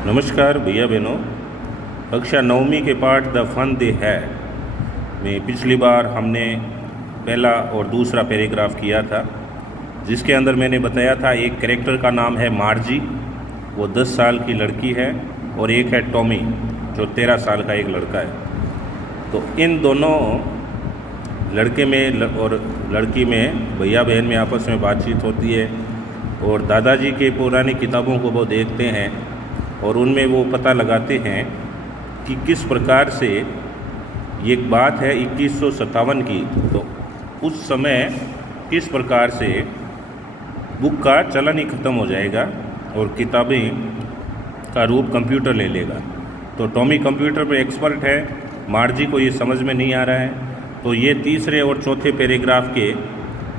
नमस्कार भैया बहनों। कक्षा नवमी के पाठ द फन दे है में पिछली बार हमने पहला और दूसरा पैराग्राफ किया था, जिसके अंदर मैंने बताया था एक कैरेक्टर का नाम है मार्जी, वो 10 साल की लड़की है, और एक है टॉमी जो 13 साल का एक लड़का है। तो इन दोनों लड़के में और लड़की में, भैया बहन में आपस में बातचीत होती है और दादाजी के पुरानी किताबों को वो देखते हैं और उनमें वो पता लगाते हैं कि किस प्रकार से ये बात है 2157 की, तो उस समय किस प्रकार से बुक का चलन ही ख़त्म हो जाएगा और किताबें का रूप कंप्यूटर ले लेगा। तो टॉमी कंप्यूटर पे एक्सपर्ट है, मार्जी को ये समझ में नहीं आ रहा है। तो ये तीसरे और चौथे पैराग्राफ के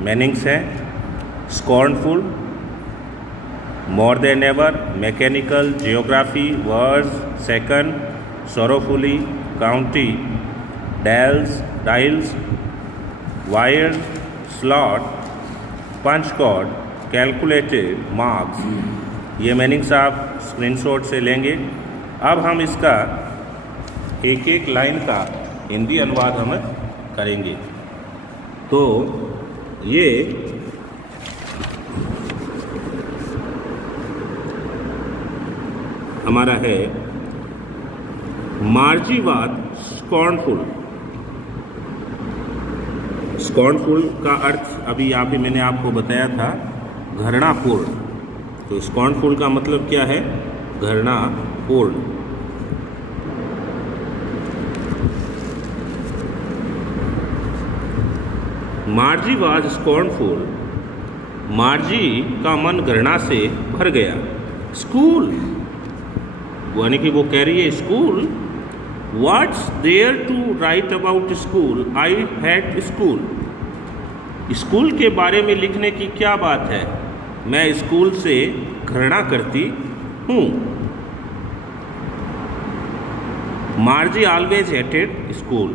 मीनिंग्स हैं: scornful, more than ever, mechanical, geography, words, second, sorrowfully, county, dials, wire, slot, punch card, calculated, marks. ये मीनिंग्स आप स्क्रीनशॉट से लेंगे। अब हम इसका एक एक लाइन का हिंदी अनुवाद हम करेंगे। तो ये हमारा है मार्जीवाद स्कॉर्नफुल। स्कॉर्नफुल का अर्थ अभी यहाँ पे मैंने आपको बताया था, घृणापूर्ण। तो स्कॉर्नफुल का मतलब क्या है? घृणापूर्ण। मार्जी वाज स्कॉर्नफुल, मार्जी का मन घृणा से भर गया। स्कूल, यानी कि वो कह रही है school, what's there to write about school, I hate school. School के बारे में लिखने की क्या बात है, मैं स्कूल से घृणा करती हूँ। मार्जी ऑलवेज हेटेड स्कूल,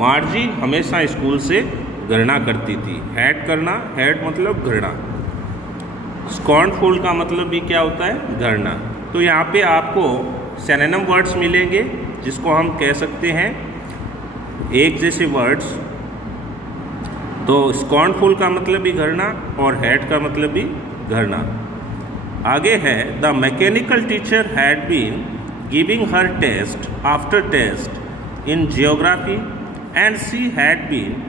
मार्जी हमेशा स्कूल से घृणा करती थी। हेट करना, हेट मतलब घृणा। स्कॉर्नफुल का मतलब भी क्या होता है? घृणा। तो यहाँ पे आपको सिनोनिम वर्ड्स मिलेंगे जिसको हम कह सकते हैं एक जैसे वर्ड्स। तो स्कॉर्नफुल का मतलब भी घृणा और हेट का मतलब भी घृणा। आगे है the mechanical teacher had been giving her test after test in geography and she had been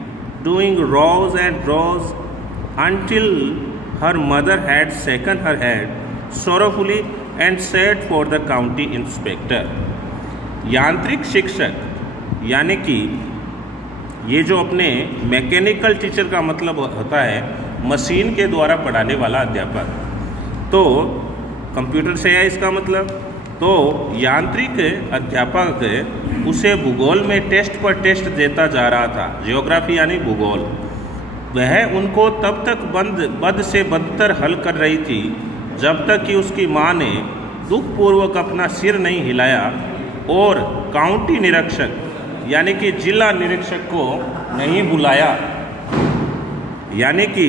doing rows and rows until her mother had shaken her head sorrowfully and said for the county inspector। यांत्रिक शिक्षक, यानी कि ये जो अपने mechanical teacher का मतलब होता है मशीन के द्वारा पढ़ाने वाला अध्यापक, तो कंप्यूटर से है इसका मतलब। तो यांत्रिक अध्यापक उसे भूगोल में टेस्ट पर टेस्ट देता जा रहा था, जियोग्राफी यानी भूगोल। वह उनको तब तक बद से बदतर हल कर रही थी जब तक कि उसकी माँ ने दुखपूर्वक अपना सिर नहीं हिलाया और काउंटी निरीक्षक यानी कि जिला निरीक्षक को नहीं बुलाया। यानी कि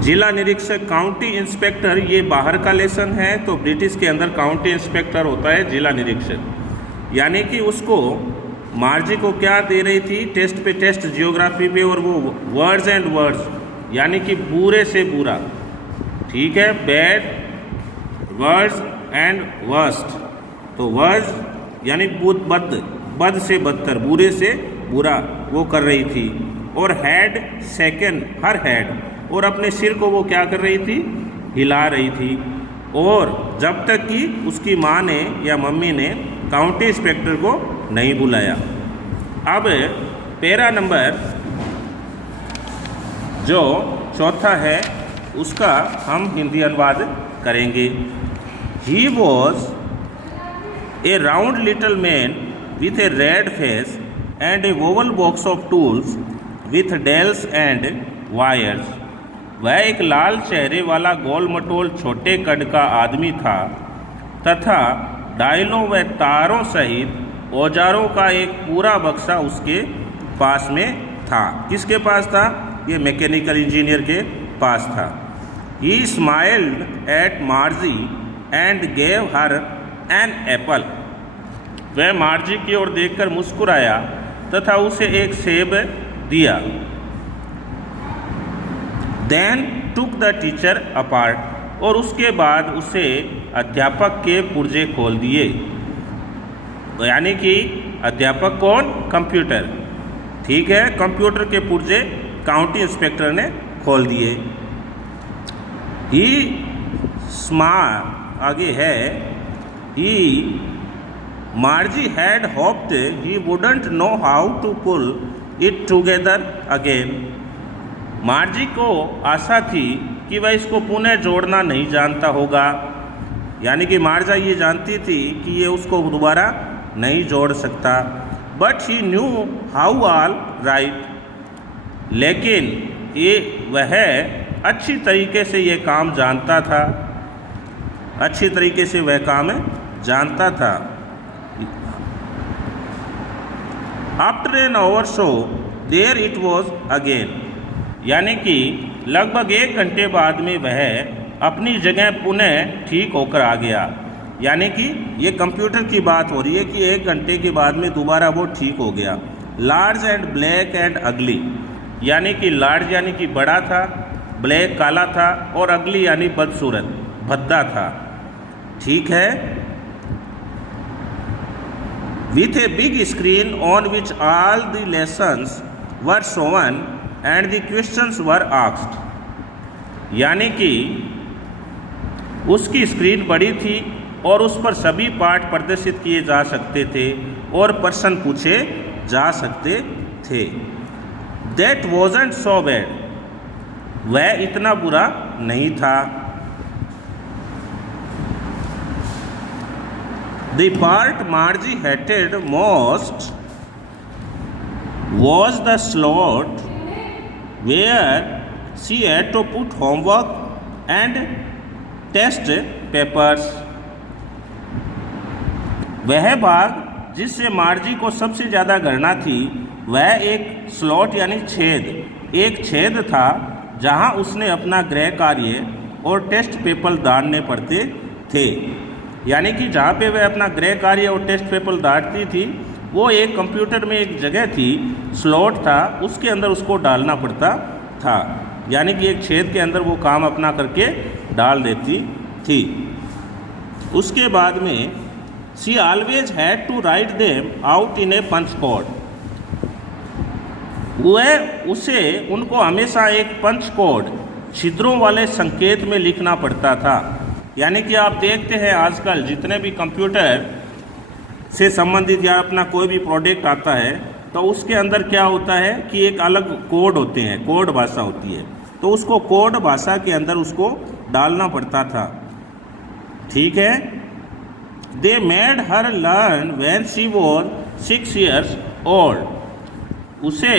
जिला निरीक्षक, काउंटी इंस्पेक्टर, ये बाहर का लेसन है। तो ब्रिटिश के अंदर काउंटी इंस्पेक्टर होता है जिला निरीक्षक। यानी कि उसको मार्जी को क्या दे रही थी? टेस्ट पे टेस्ट जियोग्राफी पे, और वो वर्ड्स एंड वर्ड्स यानी कि बुरे से बुरा, ठीक है, बैड, वर्ड्स एंड वर्स्ट। तो वर्ड्स यानी बद से बदतर, बुरे से बुरा वो कर रही थी। और हेड, सेकंड, हर हेड, और अपने सिर को वो क्या कर रही थी? हिला रही थी। और जब तक कि उसकी माँ ने या मम्मी ने काउंटी इंस्पेक्टर को नहीं बुलाया। अब पैरा नंबर जो चौथा है उसका हम हिंदी अनुवाद करेंगे। He was a round little man with a red face and a whole box of tools with dials and wires. वह एक लाल चेहरे वाला गोल मटोल छोटे कद का आदमी था तथा डायलों व तारों सहित औजारों का एक पूरा बक्सा उसके पास में था। किसके पास था? ये मैकेनिकल इंजीनियर के पास था। He smiled at Margie and gave her an apple. वह मार्जी की ओर देखकर मुस्कुराया तथा उसे एक सेब दिया। Then took the teacher apart, और उसके बाद उसे अध्यापक के पुर्जे खोल दिए। यानी कि अध्यापक कौन? कंप्यूटर। ठीक है, कंप्यूटर के पुर्जे काउंटी इंस्पेक्टर ने खोल दिए। ही स्मार्ट आगे है, he Margie had hoped he wouldn't know how to pull it together again. Margie को आशा थी कि वह इसको पुनः जोड़ना नहीं जानता होगा। यानी कि मार्जा ये जानती थी कि ये उसको दोबारा नहीं जोड़ सकता। But he knew how all right, लेकिन ये वह अच्छी तरीके से ये काम जानता था, अच्छी तरीके से वह काम जानता था। After an hour so there it was again, यानी कि लगभग 1 घंटे बाद में वह अपनी जगह पुनः ठीक होकर आ गया। यानी कि ये कंप्यूटर की बात हो रही है कि 1 घंटे के बाद में दोबारा वो ठीक हो गया। लार्ज एंड ब्लैक एंड अगली, यानी कि लार्ज यानी कि बड़ा था, ब्लैक काला था, और अगली यानी बदसूरत भद्दा था। ठीक है। With a big screen on which all the lessons were Sovan and the questions were asked, यानी कि उसकी स्क्रीन बड़ी थी और उस पर सभी पाठ प्रदर्शित किए जा सकते थे और प्रश्न पूछे जा सकते थे। दैट वॉजंट सो बैड, वह इतना बुरा नहीं था। The part मार्जी hated most was the slot where she had to put homework and test papers। वह भाग जिससे मार्जी को सबसे ज़्यादा घृणा थी वह एक स्लॉट यानी छेद, एक छेद था जहां उसने अपना गृह कार्य और टेस्ट पेपर डालने पड़ते थे। यानी कि जहाँ पे वह अपना गृह कार्य और टेस्ट पेपर डालती थी वो एक कंप्यूटर में एक जगह थी, स्लॉट था, उसके अंदर उसको डालना पड़ता था। यानी कि एक छेद के अंदर वो काम अपना करके डाल देती थी। उसके बाद में she always had to write them out in a punch code, वह उसे उनको हमेशा एक पंच कोड छिद्रों वाले संकेत में लिखना पड़ता था। यानी कि आप देखते हैं आजकल जितने भी कंप्यूटर से संबंधित या अपना कोई भी प्रोडक्ट आता है तो उसके अंदर क्या होता है कि एक अलग कोड होते हैं, कोड भाषा होती है, तो उसको कोड भाषा के अंदर उसको डालना पड़ता था। ठीक है। They made her learn when she was 6 years old, उसे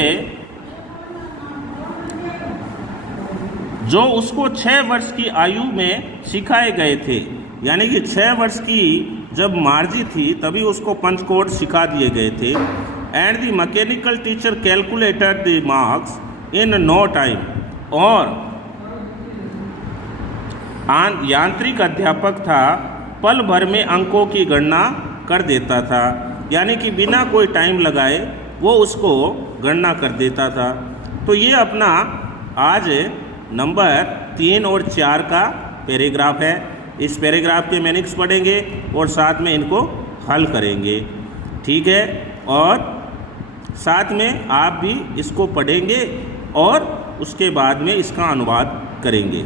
जो उसको 6 वर्ष की आयु में सिखाए गए थे। यानी कि 6 वर्ष की जब मार्जी थी तभी उसको पंच कोड सिखा दिए गए थे। And the mechanical teacher calculated the marks in no time, और यांत्रिक अध्यापक था पल भर में अंकों की गणना कर देता था। यानी कि बिना कोई टाइम लगाए वो उसको गणना कर देता था। तो ये अपना आज नंबर 3 और 4 का पैराग्राफ है। इस पैराग्राफ के मीनिंग्स पढ़ेंगे और साथ में इनको हल करेंगे। ठीक है। और साथ में आप भी इसको पढ़ेंगे और उसके बाद में इसका अनुवाद करेंगे।